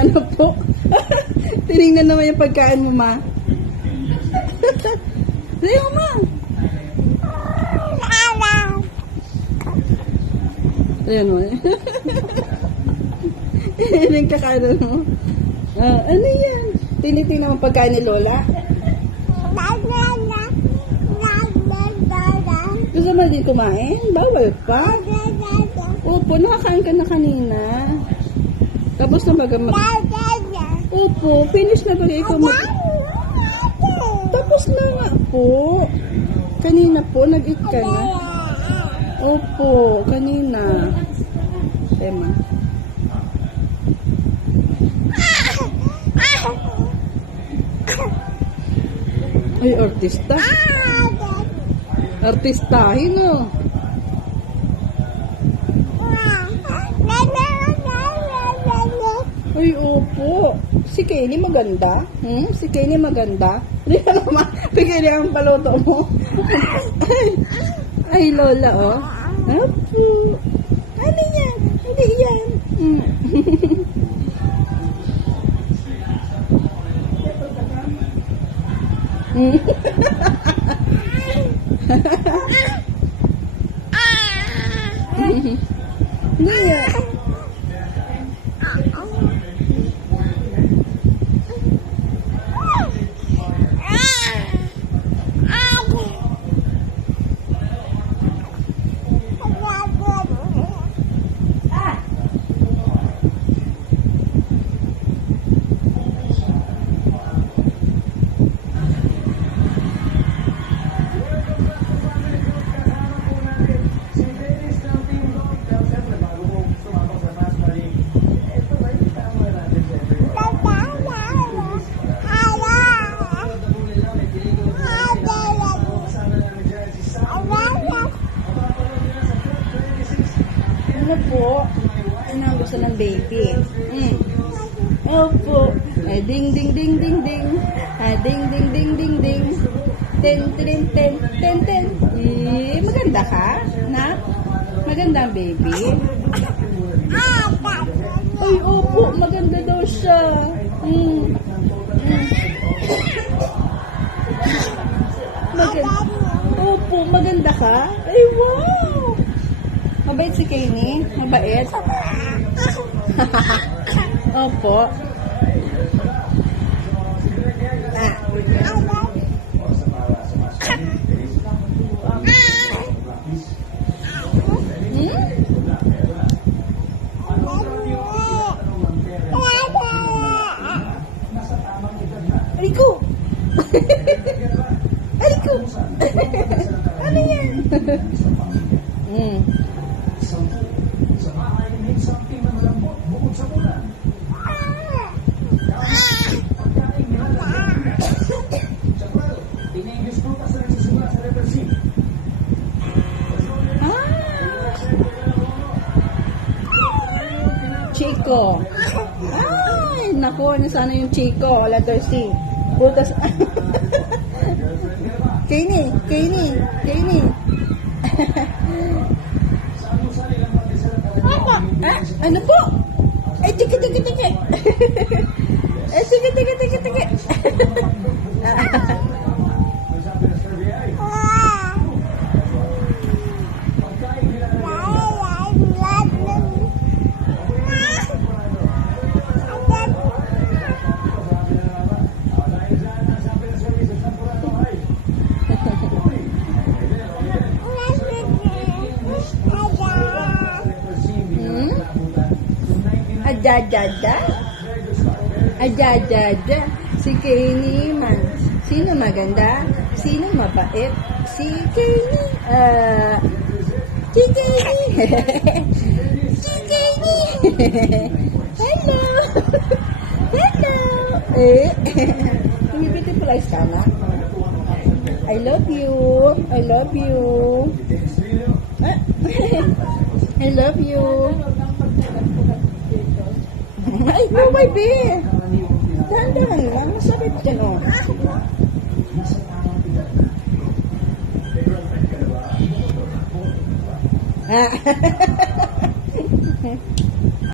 Ano po? Tinignan naman yung pagkain mo, ma. Sayo, ma. Ayan mo. Yan yung kakain mo. Ano yan? Tinitingnan mo pagkain ni Lola? Gusto mo din kumain? Bawal pa. Opo, nakakain ka na kanina. Tapos na baga Opo, finish na baga ikaw Tapos na nga po. Kanina po, nag-eat ka na. Opo, kanina. Tema. Ay, artista. Artistahin, oh. Ay, opo. Si Kenny maganda. Si Kenny maganda. Hindi ka naman. Bigyan niya ang paluto mo. Ay, Lola, oh. Opo. Ano yan? Hindi yan. Hindi yan. Ano po? Ano ang gusto ng baby? Opo. Ay, ding, ding, ding, ding, ding. Ay, ding, ding, ding, ding, ding. Ten, ten, ten, ten, ten. Maganda ka? Na? Maganda ang baby? Ay, opo. Maganda daw siya. Maganda. Opo, maganda ka? Ay, wow! Mabait si Kenny? Mabait? Opo. Aliko! Aliko! Ano yan? Chico. Ay, naku, ano sana yung Chico, letter C. Butas. Kenny, Kenny, Kenny. Ano po? Ay, tiki, tiki, tiki. Ay, tiki, tiki, tiki, tiki. Ajajaja. Ajajaja. Si Kenny man. Sino maganda? Sino mabait? Si Kenny. Si Kenny. Si Kenny. Hello. Hello. Can you beautiful eyes ka na? I love you. I love you. I love you. Ay, no, baby. Dahan-dahan lang. Masakit dyan, oh. Ah.